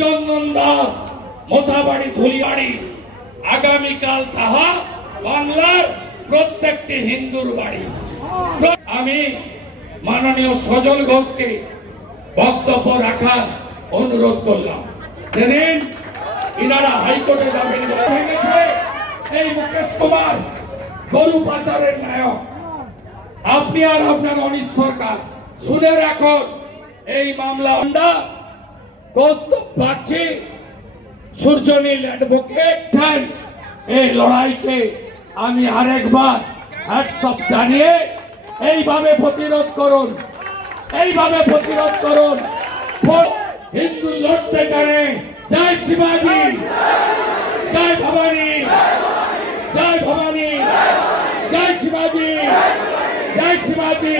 চন্দন দাস মোথাবাড়ি ধুলিবাড়ি আগামীকাল তাহা বাংলার প্রত্যেকটি হিন্দুর বাড়ি। আমি মাননীয় সজল ঘোষকে বক্তব্য রাখার অনুরোধ করলাম। সেদিন ইনারা হাইকোর্টে যাবেন এই মুকেশ কুমার গরু পাচারের নায়ক, আপনি আর আপনার অনিশ সরকার শুনে রাখুন, এই মামলা আমরা দোস্ত পাচ্ছি সূর্যনীল অ্যাডভোকেট। এই লড়াইকে আমি আরেকবার হ্যাটসঅপ জানিয়ে এইভাবে প্রতিরোধ করুন, এইভাবে প্রতিরোধ করুন। হিন্দু লড়তে জানে। জয় শিবাজি, জয় ভবানী, জয় ভবানী, জয় শিবাজি, জয় শিবাজি।